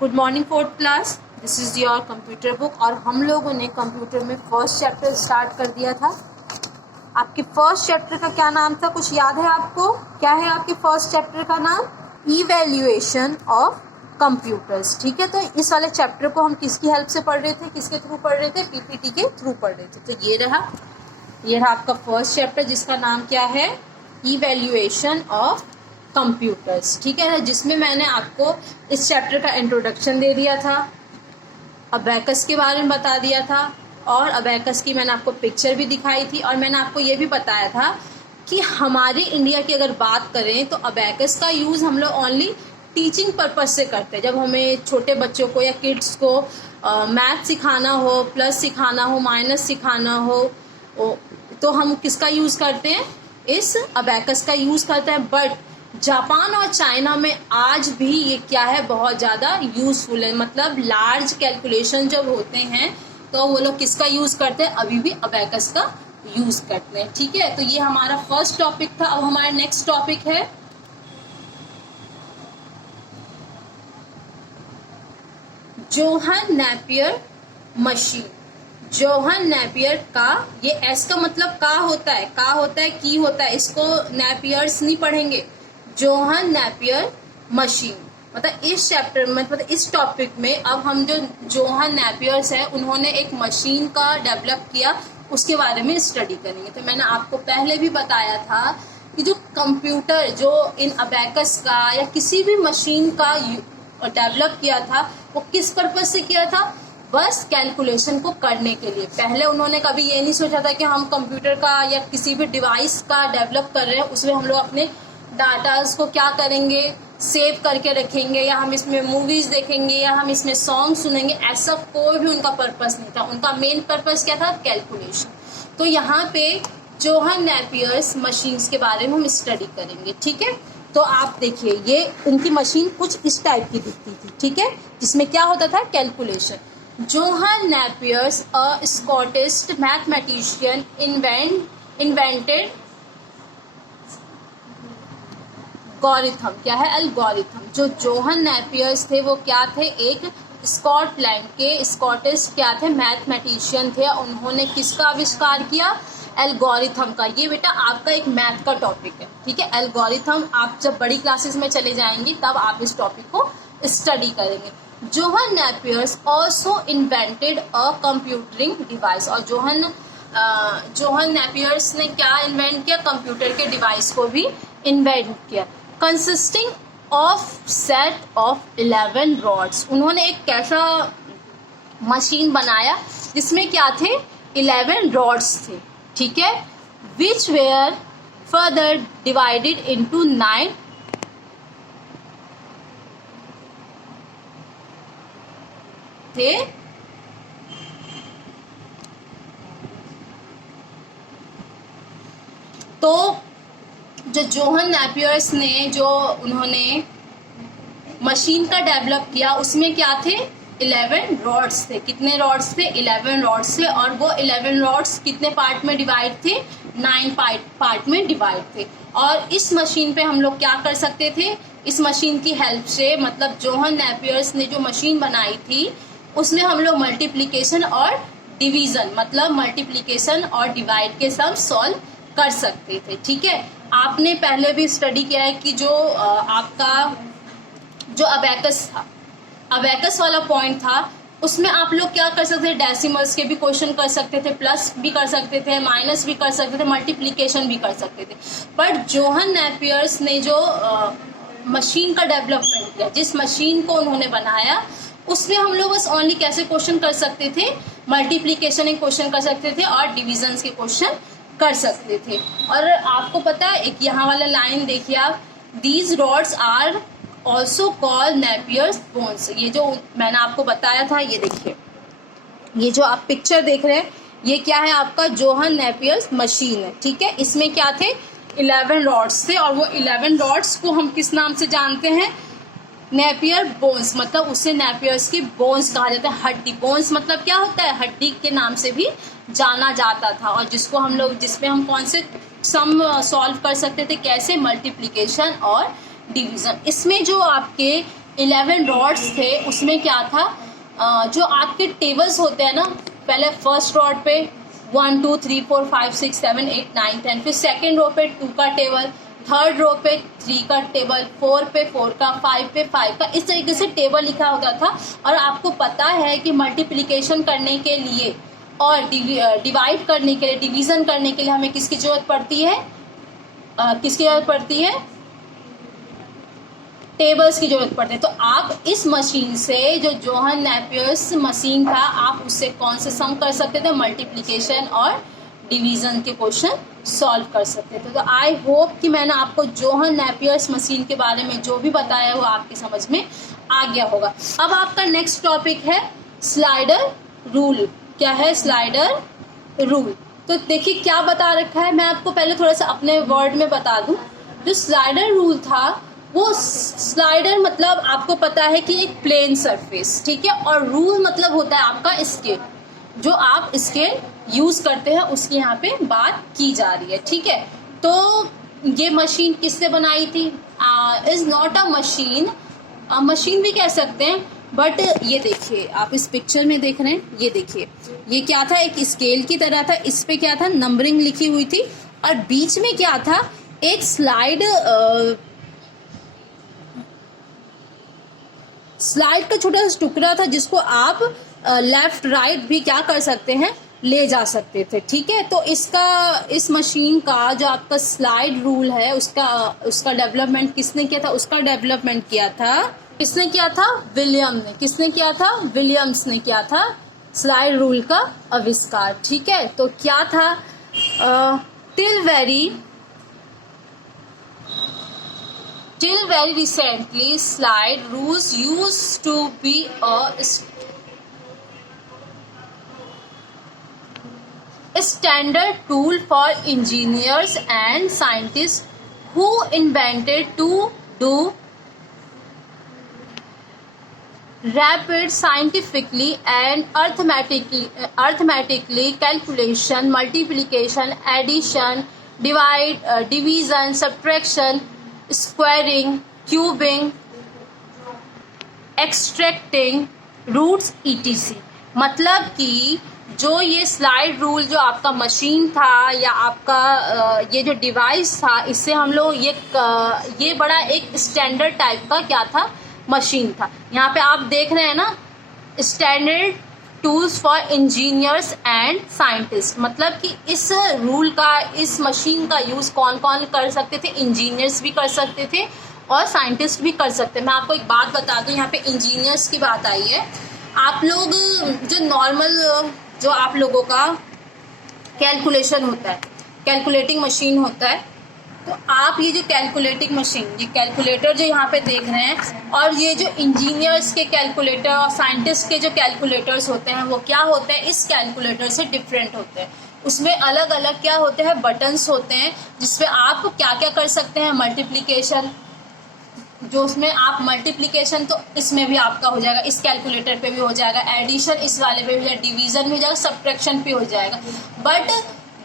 Good morning fourth class, this is your computer book. और हम लोगों ने कंप्यूटर में फर्स्ट चैप्टर स्टार्ट कर दिया था। आपके फर्स्ट चैप्टर का क्या नाम था, कुछ याद है आपको? क्या है आपके फर्स्ट चैप्टर का नाम? Evaluation of computers. ठीक है, तो इस वाले चैप्टर को हम किसकी हेल्प से पढ़ रहे थे, किसके थ्रू पढ़ रहे थे? पीपीटी के थ्रू पढ़ रहे थे। तो ये रहा आपका फर्स्ट चैप्टर, जिसका नाम क्या है? Evaluation of computers. ठीक है, जिसमें मैंने आपको इस चैप्टर का इंट्रोडक्शन दे दिया था, अबैकस के बारे में बता दिया था, और अबैकस की मैंने आपको पिक्चर भी दिखाई थी, और मैंने आपको ये भी बताया था कि हमारे इंडिया की अगर बात करें तो अबैकस का यूज़ हम लोग ओनली टीचिंग पर्पस से करते हैं। जब हमें छोटे बच्चों को या किड्स को मैथ सिखाना हो, प्लस सिखाना हो, माइनस सिखाना हो, तो हम किसका यूज़ करते हैं? इस अबैकस का यूज़ करते हैं। बट जापान और चाइना में आज भी ये क्या है, बहुत ज़्यादा यूज़फुल है। मतलब लार्ज कैलकुलेशन जब होते हैं तो वो लोग किसका यूज़ करते हैं? अभी भी अबैकस का यूज़ करते हैं। ठीक है, तो ये हमारा फर्स्ट टॉपिक था। अब हमारा नेक्स्ट टॉपिक है Johan Napier machine. Johan Napier का, ये एस का मतलब का होता है, की होता है, इसको नेपियर्स नहीं पढ़ेंगे। जोहन नेपियर मशीन, मतलब इस चैप्टर में, मतलब इस टॉपिक में अब हम जो जोहन नेपियर्स है उन्होंने एक मशीन का डेवलप किया, उसके बारे में स्टडी करेंगे। तो मैंने आपको पहले भी बताया था कि जो कंप्यूटर जो इन अबैकस का या किसी भी मशीन का डेवलप किया था वो किस पर्पज से किया था? बस कैलकुलेशन को करने के लिए। पहले उन्होंने कभी ये नहीं सोचा था कि हम कंप्यूटर का या किसी भी डिवाइस का डेवलप कर रहे हैं, उसमें हम लोग अपने डाटास को क्या करेंगे, सेव करके रखेंगे, या हम इसमें मूवीज देखेंगे, या हम इसमें सॉन्ग सुनेंगे। ऐसा कोई भी उनका पर्पस नहीं था। उनका मेन पर्पस क्या था? कैलकुलेशन। तो यहाँ पे जोहन नेपियर्स मशीन्स के बारे में हम स्टडी करेंगे। ठीक है, तो आप देखिए, ये उनकी मशीन कुछ इस टाइप की दिखती थी। ठीक है, जिसमें क्या होता था? कैलकुलेशन। जोहन नेपियर्स अ स्कॉटिश मैथमेटिशियन इन्वेंटेड एल्गोरिथम। क्या है? एल्गोरिथम। जो जोहन नेपियर्स थे वो क्या थे? एक स्कॉटलैंड के स्कॉटिश क्या थे? मैथमेटिशियन थे। उन्होंने किसका आविष्कार किया? एल्गोरिथम का। ये बेटा आपका एक मैथ का टॉपिक है। ठीक है, एल्गोरिथम आप जब बड़ी क्लासेस में चले जाएंगी तब आप इस टॉपिक को स्टडी करेंगे। Johan Napier's also invented a कंप्यूटरिंग device. और जोहन नेपियर्स ने क्या इन्वेंट किया? कंप्यूटर के डिवाइस को भी इन्वेंट किया। Consisting of set of 11 rods. उन्होंने एक कैसा मशीन बनाया जिसमें क्या थे? 11 रॉड्स थे। ठीक है, विच वेयर फर्दर डिवाइडेड इनटू 9 थे। तो जो जोहन नेपियर्स ने जो उन्होंने मशीन का डेवलप किया उसमें क्या थे? 11 रॉड्स थे। कितने रॉड्स थे? 11 रॉड्स थे। और वो 11 रॉड्स कितने पार्ट में डिवाइड थे? 9 पार्ट में डिवाइड थे। और इस मशीन पे हम लोग क्या कर सकते थे? इस मशीन की हेल्प से, मतलब जोहन नेपियर्स ने जो मशीन बनाई थी उसमें हम लोग मल्टीप्लिकेशन और डिवीजन, मतलब मल्टीप्लिकेशन और डिवाइड के सम सॉल्व कर सकते थे। ठीक है, आपने पहले भी स्टडी किया है कि जो आपका जो अबैकस था, अबैकस वाला पॉइंट था, उसमें आप लोग क्या कर सकते थे? डेसिमल्स के भी क्वेश्चन कर सकते थे, प्लस भी कर सकते थे, माइनस भी कर सकते थे, मल्टीप्लिकेशन भी कर सकते थे। पर जोहन नेपियर्स ने जो मशीन का डेवलपमेंट किया, जिस मशीन को उन्होंने बनाया, उसमें हम लोग बस ओनली कैसे क्वेश्चन कर सकते थे? मल्टीप्लिकेशन के क्वेश्चन कर सकते थे और डिविजन के क्वेश्चन कर सकते थे। और आपको पता है, एक यहाँ वाला लाइन देखिए आप, these rods are also called Napier's bones. ये जो मैंने आपको बताया था, ये देखिए, ये जो आप पिक्चर देख रहे हैं, ये क्या है? आपका जोहन नेपियर्स मशीन है। ठीक है, इसमें क्या थे? 11 रॉड्स थे। और वो 11 रॉड्स को हम किस नाम से जानते हैं? Napier bones. मतलब उसे नेपियर्स की बोन्स कहा जाता है। हड्डी, बोन्स मतलब क्या होता है? हड्डी के नाम से भी जाना जाता था। और जिसको हम लोग, जिसमें हम कौन से सम सॉल्व कर सकते थे? कैसे? मल्टीप्लिकेशन और डिवीजन। इसमें जो आपके 11 रॉड्स थे, उसमें क्या था, जो आपके टेबल्स होते हैं ना, पहले फर्स्ट रॉड पे 1 2 3 4 5 6 7 8 9 10, फिर सेकेंड रो पे 2 का टेबल, थर्ड रो पे 3 का टेबल, 4 पे 4 का, 5 पे 5 का, इस तरीके से टेबल लिखा होता था। और आपको पता है कि मल्टीप्लिकेशन करने के लिए और डिवाइड करने के लिए, डिवीजन करने के लिए हमें किसकी जरूरत पड़ती है, किसकी जरूरत पड़ती है, टेबल्स की जरूरत पड़ती है। तो आप इस मशीन से, जो जोहन नेपियर्स मशीन था, आप उससे कौन से सम कर सकते थे, मल्टीप्लिकेशन और डिवीजन के क्वेश्चन सॉल्व कर सकते थे। तो आई होप कि मैंने आपको जोहन नेपियर्स मशीन के बारे में जो भी बताया वो आपकी समझ में आ गया होगा। अब आपका नेक्स्ट टॉपिक है स्लाइडर रूल। क्या है स्लाइडर रूल? तो देखिए क्या बता रखा है, मैं आपको पहले थोड़ा सा अपने वर्ड में बता दूं। जो स्लाइडर रूल था, वो स्लाइडर मतलब आपको पता है कि एक प्लेन सरफेस, ठीक है, और रूल मतलब होता है आपका स्केल, जो आप स्केल यूज करते हैं उसकी यहाँ पे बात की जा रही है, ठीक है। तो ये मशीन किसने बनाई थी? Is not a machine, machine भी कह सकते हैं, बट ये देखिए आप इस पिक्चर में देख रहे हैं, ये देखिए ये क्या था, एक स्केल की तरह था, इस पे क्या था, नंबरिंग लिखी हुई थी, और बीच में क्या था, एक स्लाइड का छोटा सा टुकड़ा था, जिसको आप लेफ्ट राइट भी क्या कर सकते हैं, ले जा सकते थे, ठीक है। तो इस मशीन का जो आपका स्लाइड रूल है, उसका डेवलपमेंट किसने किया था? उसका डेवलपमेंट किया था, किसने किया था? विलियम ने। किसने किया था? विलियम्स ने किया था स्लाइड रूल का आविष्कार, ठीक है। तो क्या था, till very recently slide rules used to be a standard tool for engineers and scientists who invented to do rapid scientifically and arithmetically calculation, multiplication, addition, division, subtraction, squaring, cubing, extracting roots etc। मतलब कि जो ये slide rule जो आपका machine था या आपका ये जो डिवाइस था, इससे हम लोग ये बड़ा एक स्टैंडर्ड टाइप का क्या था, मशीन था। यहाँ पे आप देख रहे हैं ना, standard tools for engineers and scientist, मतलब कि इस रूल का, इस मशीन का यूज कौन कौन कर सकते थे? इंजीनियर्स भी कर सकते थे और साइंटिस्ट भी कर सकते। मैं आपको एक बात बता दूं, यहाँ पे इंजीनियर्स की बात आई है। आप लोग जो नॉर्मल, जो आप लोगों का कैलकुलेशन होता है, कैलकुलेटिंग मशीन होता है, तो आप ये जो कैलकुलेटिंग मशीन, ये कैलकुलेटर जो यहाँ पे देख रहे हैं, और ये जो इंजीनियर्स के कैलकुलेटर और साइंटिस्ट के जो कैलकुलेटर्स होते हैं, वो क्या होते हैं, इस कैलकुलेटर से डिफरेंट होते हैं। उसमें अलग अलग क्या होते हैं, बटन्स होते हैं, जिसपे आप क्या क्या कर सकते हैं, मल्टीप्लिकेशन, जो उसमें आप मल्टीप्लिकेशन तो इसमें भी आपका हो जाएगा, इस कैलकुलेटर पे भी हो जाएगा, एडिशन इस वाले पे भी हो जाएगा, डिवीजन भी हो जाएगा, सब्ट्रैक्शन भी हो जाएगा। बट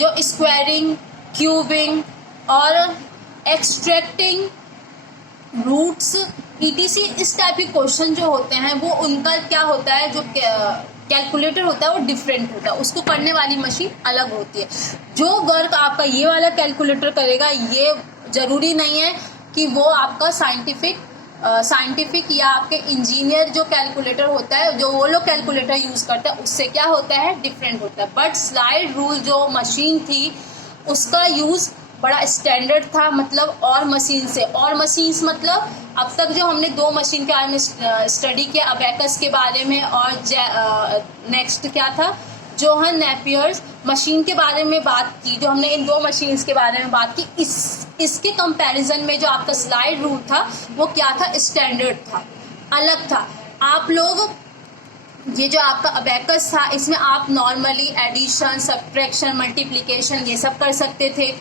जो स्क्वायरिंग, क्यूबिंग और एक्सट्रैक्टिंग, रूट्स etc, इस टाइप के क्वेश्चन जो होते हैं, वो उनका क्या होता है, जो कैलकुलेटर होता है वो डिफरेंट होता है, उसको करने वाली मशीन अलग होती है। जो वर्क आपका ये वाला कैलकुलेटर करेगा, ये जरूरी नहीं है कि वो आपका साइंटिफिक या आपके इंजीनियर जो कैलकुलेटर होता है, जो वो लोग कैलकुलेटर यूज करते हैं, उससे क्या होता है, डिफरेंट होता है। बट स्लाइड रूल जो मशीन थी, उसका यूज बड़ा स्टैंडर्ड था, मतलब और मशीन से, और मशीन्स मतलब अब तक जो हमने दो मशीन के बारे में स्टडी किया, अबैकस के बारे में, और नेक्स्ट क्या था, जोहन नेपियर्स मशीन के बारे में बात की। जो हमने इन दो मशीन्स के बारे में बात की, इसके कंपैरिजन में जो आपका स्लाइड रूल था, वो क्या था, स्टैंडर्ड था, अलग था। आप लोग ये जो आपका अबैकस था, इसमें आप नॉर्मली एडिशन, सब्ट्रैक्शन, मल्टीप्लिकेशन ये सब कर सकते थे।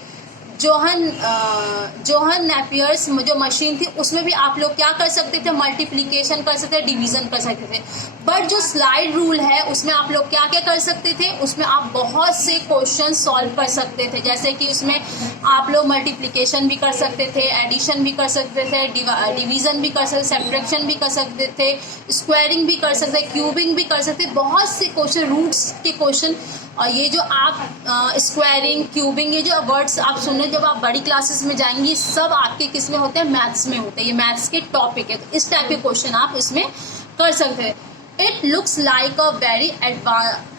जोहन नेपियर्स जो मशीन थी उसमें भी आप लोग क्या कर सकते थे, मल्टीप्लिकेशन कर सकते थे, डिवीजन कर सकते थे। बट जो स्लाइड रूल है उसमें आप लोग क्या क्या कर सकते थे, उसमें आप बहुत से क्वेश्चन सॉल्व कर सकते थे। जैसे कि उसमें आप लोग मल्टीप्लिकेशन भी कर सकते थे, एडिशन भी कर सकते थे, डिवीजन भी कर सकते, सब्ट्रैक्शन भी कर सकते थे, स्क्वायरिंग भी कर सकते, क्यूबिंग भी कर सकते, बहुत से क्वेश्चन, रूट्स के क्वेश्चन। और ये जो आप स्क्वायरिंग, क्यूबिंग, ये जो वर्ड्स आप सुन रहे, जब आप बड़ी क्लासेस में जाएंगी सब आपके किस में होते हैं, मैथ्स में होते हैं। ये मैथ्स के टॉपिक है, तो इस टाइप के क्वेश्चन आप इसमें कर सकते हैं। It looks like a very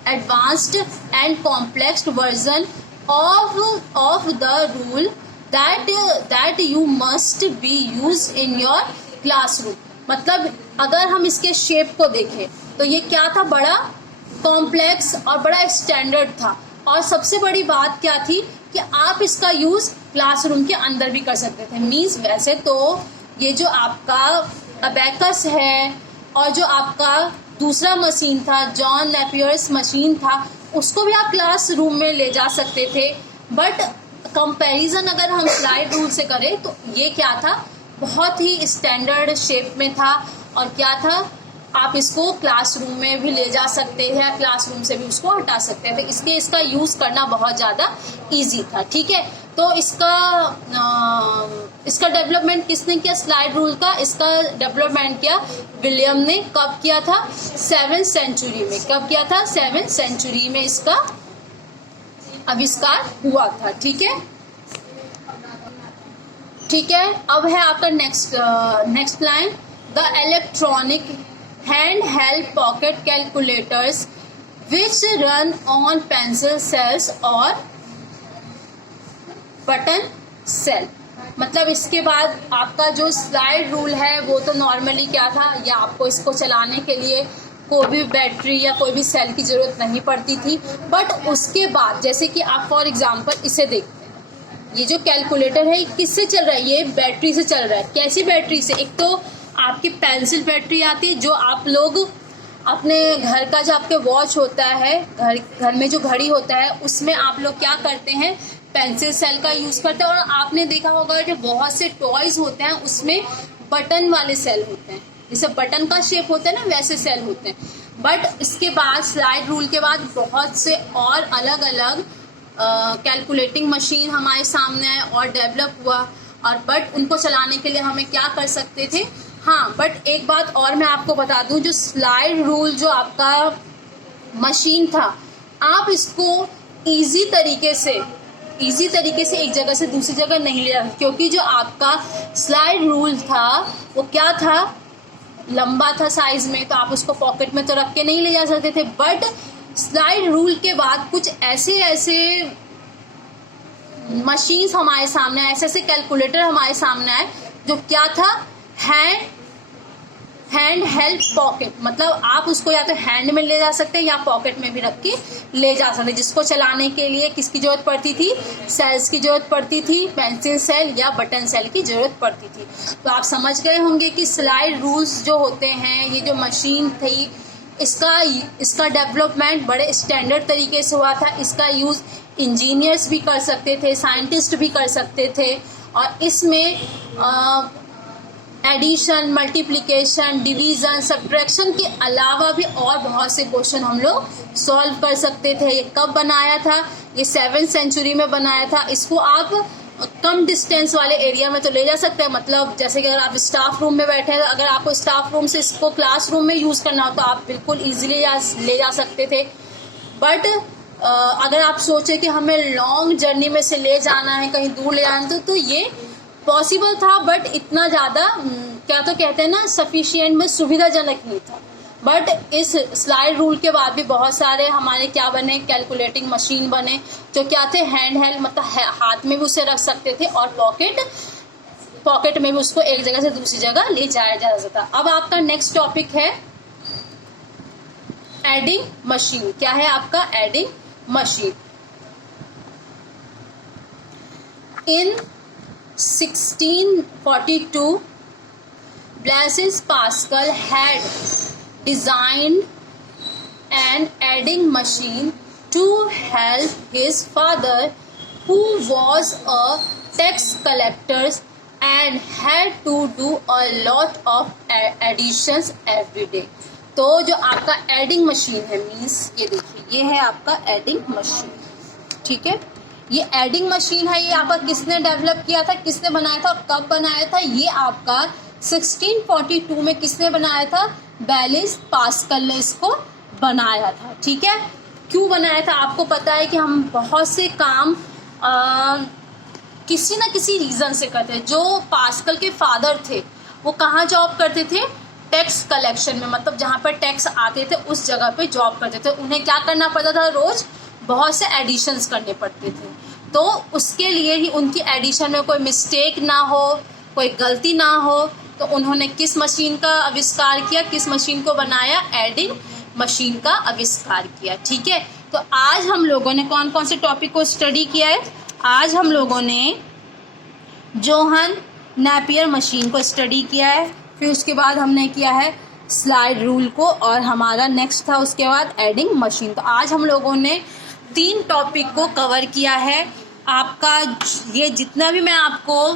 advanced and complex version of the rule that you must be use in your classroom. मतलब अगर हम इसके शेप को देखें तो ये क्या था, बड़ा कॉम्प्लेक्स और बड़ा स्टैंडर्ड था। और सबसे बड़ी बात क्या थी कि आप इसका यूज क्लासरूम के अंदर भी कर सकते थे। मींस वैसे तो ये जो आपका अबेकस है और जो आपका दूसरा मशीन था, जॉन नेपियर्स मशीन था, उसको भी आप क्लासरूम में ले जा सकते थे। बट कंपैरिजन अगर हम स्लाइड रूल से करें तो ये क्या था, बहुत ही स्टैंडर्ड शेप में था। और क्या था, आप इसको क्लासरूम में भी ले जा सकते हैं, क्लासरूम से भी उसको हटा सकते थे। इसका यूज करना बहुत ज़्यादा इजी था। ठीक है, तो इसका डेवलपमेंट किसने किया, स्लाइड रूल का? इसका डेवलपमेंट किया विलियम ने। कब किया था? 7th सेंचुरी में। कब किया था? 7th सेंचुरी में इसका आविष्कार हुआ था। ठीक है, ठीक है। अब है आपका next line, the electronic handheld pocket calculators which run on pencil cells और बटन सेल। मतलब इसके बाद आपका जो स्लाइड रूल है वो तो नॉर्मली क्या था, या आपको इसको चलाने के लिए कोई भी बैटरी या कोई भी सेल की जरूरत नहीं पड़ती थी। बट उसके बाद जैसे कि आप फॉर एग्जांपल इसे देखते हैं, ये जो कैलकुलेटर है किससे चल रहा है, ये बैटरी से चल रहा है। कैसी बैटरी से? एक तो आपकी पेंसिल बैटरी आती है, जो आप लोग अपने घर का जो आपके वॉच होता है, घर में जो घड़ी होता है, उसमें आप लोग क्या करते हैं, पेंसिल सेल का यूज करते हैं। और आपने देखा होगा जो बहुत से टॉयज होते हैं उसमें बटन वाले सेल होते हैं, जैसे बटन का शेप होता है ना, वैसे सेल होते हैं। बट इसके बाद स्लाइड रूल के बाद बहुत से और अलग अलग कैलकुलेटिंग मशीन हमारे सामने आए और डेवलप हुआ। और बट उनको चलाने के लिए हमें क्या कर सकते थे, हाँ, बट एक बात और मैं आपको बता दूं, जो स्लाइड रूल जो आपका मशीन था, आप इसको इजी तरीके से एक जगह से दूसरी जगह नहीं ले सकते, क्योंकि जो आपका स्लाइड रूल था वो क्या था, लंबा था साइज में, तो आप उसको पॉकेट में तो रख के नहीं ले जा सकते थे। बट स्लाइड रूल के बाद कुछ ऐसे मशीन्स हमारे सामने आए, ऐसे कैलकुलेटर हमारे सामने आए जो क्या था, हैंड हेल्ड पॉकेट। मतलब आप उसको या तो हैंड में ले जा सकते हैं या पॉकेट में भी रख के ले जा सकते हैं। जिसको चलाने के लिए किसकी जरूरत पड़ती थी, सेल्स की जरूरत पड़ती थी, पेंसिल सेल या बटन सेल की जरूरत पड़ती थी। तो आप समझ गए होंगे कि स्लाइड रूल्स जो होते हैं, ये जो मशीन थी, इसका डेवलपमेंट बड़े स्टैंडर्ड तरीके से हुआ था। इसका यूज इंजीनियर्स भी कर सकते थे, साइंटिस्ट भी कर सकते थे। और इसमें एडिशन, मल्टीप्लिकेशन, डिवीजन, सब्ट्रैक्शन के अलावा भी और बहुत से क्वेश्चन हम लोग सॉल्व कर सकते थे। ये कब बनाया था? ये 7th सेंचुरी में बनाया था। इसको आप कम डिस्टेंस वाले एरिया में तो ले जा सकते हैं। मतलब जैसे कि अगर आप स्टाफ रूम में बैठे हैं, अगर आपको स्टाफ रूम से इसको क्लासरूम में यूज़ करना हो तो आप बिल्कुल ईजिली ले जा सकते थे। बट अगर आप सोचे कि हमें लॉन्ग जर्नी में से ले जाना है, कहीं दूर ले जाना है, तो ये पॉसिबल था, बट इतना ज़्यादा क्या तो कहते हैं ना, सफिशिएंट में सुविधाजनक नहीं था। बट इस स्लाइड रूल के बाद भी बहुत सारे हमारे क्या बने, कैलकुलेटिंग मशीन बने, जो क्या थे, हैंड हेल्ड, मतलब हाथ में भी उसे रख सकते थे और पॉकेट में भी उसको एक जगह से दूसरी जगह ले जाया जा सकता। अब आपका नेक्स्ट टॉपिक है एडिंग मशीन। क्या है आपका adding machine? In 1642, Blaise Pascal had designed an adding machine to help his father, who was a tax collector and had to do a lot of additions every day। तो जो आपका adding machine है, means ये देखिए, ये है आपका adding machine, ठीक है। ये एडिंग मशीन है, ये आपका किसने डेवलप किया था, किसने बनाया था और कब बनाया था? ये आपका 1642 में किसने बनाया था? ब्लेज पास्कल ने इसको बनाया था, ठीक है। क्यों बनाया था? आपको पता है कि हम बहुत से काम किसी ना किसी रीज़न से करते हैं। जो पास्कल के फादर थे वो कहाँ जॉब करते थे? टैक्स कलेक्शन में, मतलब जहाँ पर टैक्स आते थे उस जगह पे जॉब करते थे। उन्हें क्या करना पड़ता था? रोज़ बहुत से एडिशंस करने पड़ते थे। तो उसके लिए ही उनकी एडिशन में कोई मिस्टेक ना हो, कोई गलती ना हो, तो उन्होंने किस मशीन का आविष्कार किया? किस मशीन को बनाया? एडिंग मशीन का आविष्कार किया, ठीक है। तो आज हम लोगों ने कौन कौन से टॉपिक को स्टडी किया है? आज हम लोगों ने जोहन नेपियर मशीन को स्टडी किया है, फिर उसके बाद हमने किया है स्लाइड रूल को, और हमारा नेक्स्ट था उसके बाद एडिंग मशीन। तो आज हम लोगों ने 3 टॉपिक को कवर किया है। आपका ये जितना भी मैं आपको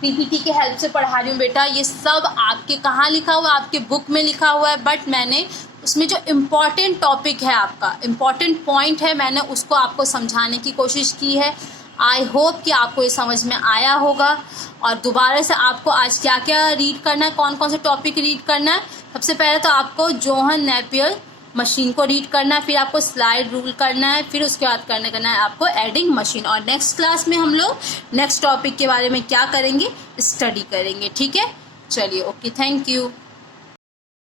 पीपीटी के हेल्प से पढ़ा रही हूँ बेटा, ये सब आपके कहाँ लिखा हुआ है? आपके बुक में लिखा हुआ है, बट मैंने उसमें जो इम्पॉर्टेंट टॉपिक है, आपका इम्पॉर्टेंट पॉइंट है, मैंने उसको आपको समझाने की कोशिश की है। आई होप कि आपको ये समझ में आया होगा। और दोबारा से आपको आज क्या क्या रीड करना है, कौन कौन से टॉपिक रीड करना है? सबसे पहले तो आपको जोहन नेपियर मशीन को रीड करना है, फिर आपको स्लाइड रूल करना है, फिर उसके बाद करना है आपको एडिंग मशीन। और नेक्स्ट क्लास में हम लोग नेक्स्ट टॉपिक के बारे में क्या करेंगे? स्टडी करेंगे, ठीक है। चलिए, ओके, थैंक यू।